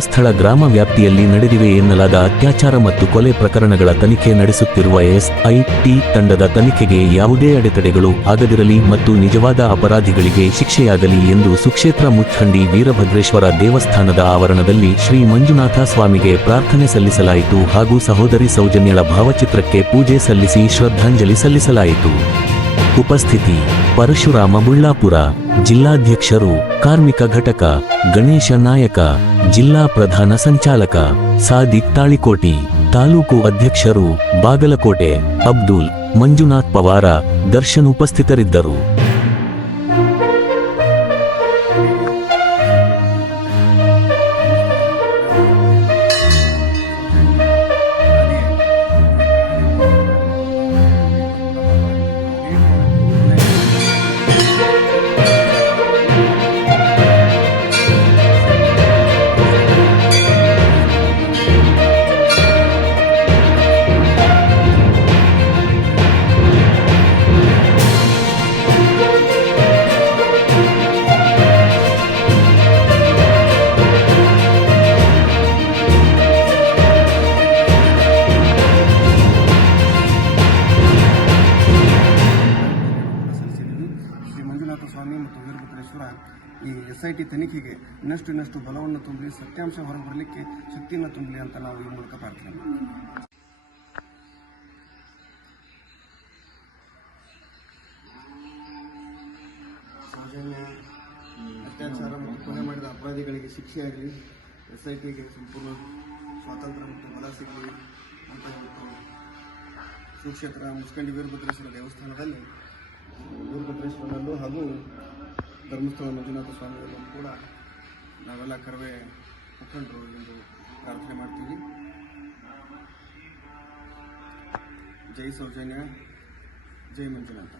ಧರ್ಮಸ್ಥಳ ಗ್ರಾಮ ವ್ಯಾಪ್ತಿಯಲ್ಲಿ ನಡೆದಿವೆ ಎನ್ನಲಾದ ಅತ್ಯಾಚಾರ ಮತ್ತು ಕೊಲೆ ಪ್ರಕರಣಗಳ ತನಿಖೆ ನಡೆಸುತ್ತಿರುವ ಎಸ್ಐಟಿ ತಂಡದ ತನಿಖೆಗೆ ಯಾವುದೇ ಅಡೆತಡೆಗಳು ಆಗದಿರಲಿ ಮತ್ತು ನಿಜವಾದ ಅಪರಾಧಿಗಳಿಗೆ ಶಿಕ್ಷೆಯಾಗಲಿ ಎಂದು ಸುಕ್ಷೇತ್ರ ಮುಚ್ಚಂಡಿ ವೀರಭದ್ರೇಶ್ವರ ದೇವಸ್ಥಾನದ ಆವರಣದಲ್ಲಿ ಶ್ರೀ ಮಂಜುನಾಥ ಸ್ವಾಮಿಗೆ ಪ್ರಾರ್ಥನೆ ಸಲ್ಲಿಸಲಾಯಿತು ಹಾಗೂ ಸಹೋದರಿ ಸೌಜನ್ಯಳ ಭಾವಚಿತ್ರಕ್ಕೆ ಪೂಜೆ ಸಲ್ಲಿಸಿ ಶ್ರದ್ಧಾಂಜಲಿ ಸಲ್ಲಿಸಲಾಯಿತು. ಉಪಸ್ಥಿತಿ ಪರಶುರಾಮ ಬುಳ್ಳಾಪುರ ಜಿಲ್ಲಾಧ್ಯಕ್ಷರು, ಕಾರ್ಮಿಕ ಘಟಕ, ಗಣೇಶ ನಾಯಕ, ಜಿಲ್ಲಾ ಪ್ರಧಾನ ಸಂಚಾಲಕ ಸಾದಿಕ್ ತಾಳಿಕೋಟಿ, ತಾಲೂಕು ಅಧ್ಯಕ್ಷರು ಬಾಗಲಕೋಟೆ, ಅಬ್ದುಲ್, ಮಂಜುನಾಥ್ ಪವಾರ ದರ್ಶನ್ ಉಪಸ್ಥಿತರಿದ್ದರು. ಮಂಜುನಾಥ ಸ್ವಾಮಿ ಮತ್ತು ವೀರಭದ್ರೇಶ್ವರ ಈ ಎಸ್ ಐ ಟಿ ತನಿಖೆಗೆ ಇನ್ನಷ್ಟು ಇನ್ನಷ್ಟು ಬಲವನ್ನು ತುಂಬಲಿ, ಸತ್ಯಾಂಶ ಹೊರಬರಲಿಕ್ಕೆ ಶಕ್ತಿಯನ್ನು ತುಂಬಲಿ ಅಂತ ನಾವು ಈ ಮೂಲಕ ಪ್ರಾರ್ಥನೆ ಸೌಜನ್ಯ ಅತ್ಯಾಚಾರ ಮತ್ತು ಕೊಲೆ ಮಾಡಿದ ಅಪರಾಧಿಗಳಿಗೆ ಶಿಕ್ಷೆಯಾಗಲಿ ಎಸ್ ಐ ಟಿಗೆ ಸಂಪೂರ್ಣ ಸ್ವಾತಂತ್ರ್ಯ ಮತ್ತು ಬಲ ಸಿಗಲಿ ಅಂತ ಇವತ್ತು ಸುಕ್ಷೇತ್ರ ಮುಸ್ಕಂಡಿ ವೀರಭದ್ರೇಶ್ವರ ದೇವಸ್ಥಾನದಲ್ಲಿ ಹಾಗೂ ಧರ್ಮಸ್ಥಳ ಮಂಜುನಾಥ ಸ್ವಾಮಿಗಳನ್ನು ಕೂಡ ನಾವೆಲ್ಲ ಕರವೇ ಮುಖಂಡರು ಎಂದು ಪ್ರಾರ್ಥನೆ ಮಾಡ್ತೀವಿ. ಜೈ ಸೌಜನ್ಯ, ಜೈ ಮಂಜುನಾಥ.